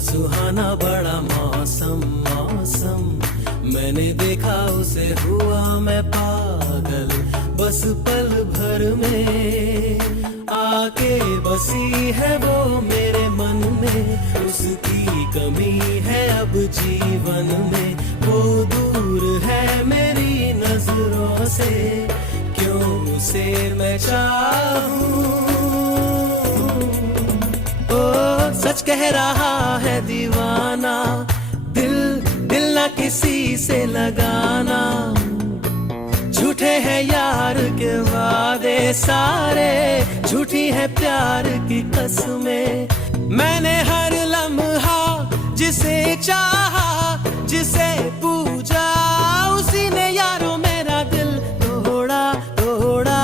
सुहाना बड़ा मौसम मौसम, मैंने देखा उसे हुआ मैं पागल, बस पल भर में आके बसी है वो मेरे मन में। उसकी कमी है अब जीवन में, वो दूर है मेरी नजरों से, क्यों उसे मैं चाहूं। सच कह रहा है दीवाना, दिल दिल ना किसी से लगाना, झूठे हैं यार के वादे सारे, झूठी है प्यार की कसमें। मैंने हर लम्हा जिसे चाहा, जिसे पूजा, उसी ने यारों मेरा दिल तोड़ा तोड़ा